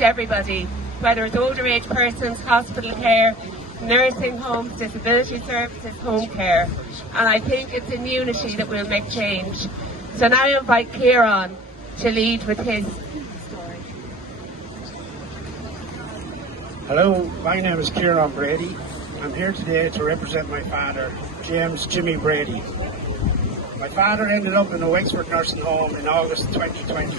to everybody, whether it's older age persons, hospital care, nursing homes, disability services, home care. And I think it's in unity that we'll make change. So now I invite Kieran to lead with his story. Hello, my name is Kieran Brady. I'm here today to represent my father, James Jimmy Brady. My father ended up in a Wexford nursing home in August 2020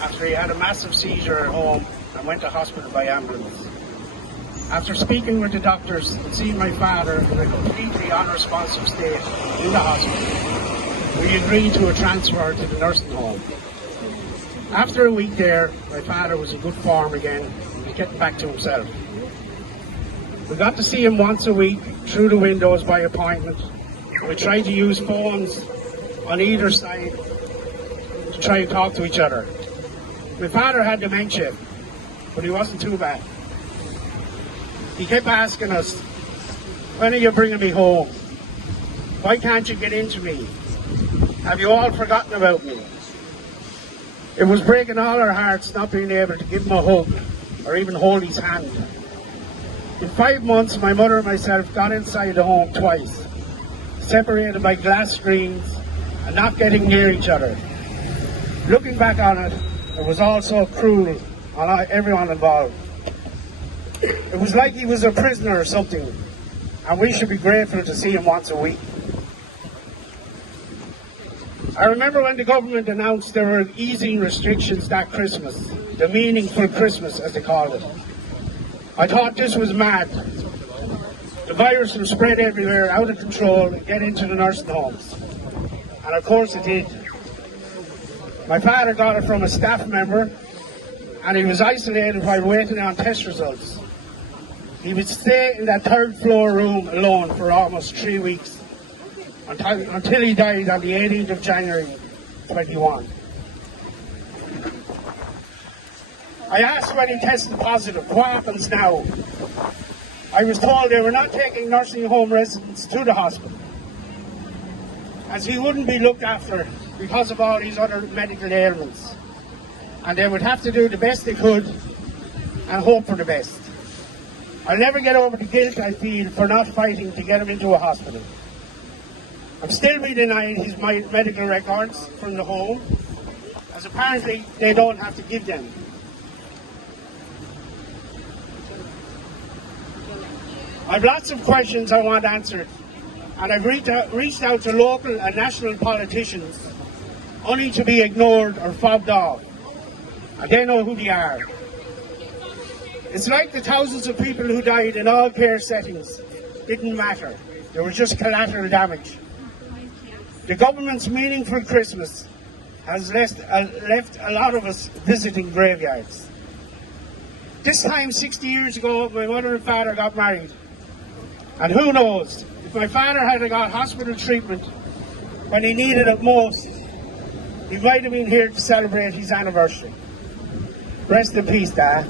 after he had a massive seizure at home and went to hospital by ambulance. After speaking with the doctors and seeing my father in a completely unresponsive state in the hospital, we agreed to a transfer to the nursing home. After a week there, my father was in good form again and was getting back to himself. We got to see him once a week through the windows by appointment. We tried to use phones on either side to try and talk to each other. My father had dementia, but he wasn't too bad. He kept asking us, "When are you bringing me home? Why can't you get into me? Have you all forgotten about me?" It was breaking all our hearts not being able to give him a hug or even hold his hand. In 5 months, my mother and myself got inside the home twice, separated by glass screens and not getting near each other. Looking back on it, it was all so cruel on everyone involved. It was like he was a prisoner or something, and we should be grateful to see him once a week. I remember when the government announced they were easing restrictions that Christmas, the meaningful Christmas as they called it. I thought this was mad. The virus will spread everywhere, out of control, and get into the nursing homes. And of course it did. My father got it from a staff member, and he was isolated while waiting on test results. He would stay in that third floor room alone for almost 3 weeks, until he died on the 18th of January 21. I asked when he tested positive, what happens now? I was told they were not taking nursing home residents to the hospital, as he wouldn't be looked after because of all these other medical ailments, and they would have to do the best they could and hope for the best. I'll never get over the guilt I feel for not fighting to get him into a hospital. I'm still being denied his medical records from the home, as apparently they don't have to give them. I've lots of questions I want answered, and I've reached out to local and national politicians, only to be ignored or fobbed off. And they know who they are. It's like the thousands of people who died in all care settings didn't matter. They were just collateral damage. The government's meaningful Christmas has left a lot of us visiting graveyards. This time 60 years ago, my mother and father got married. And who knows, if my father had got hospital treatment when he needed it most, he might have been here to celebrate his anniversary. Rest in peace, Dad.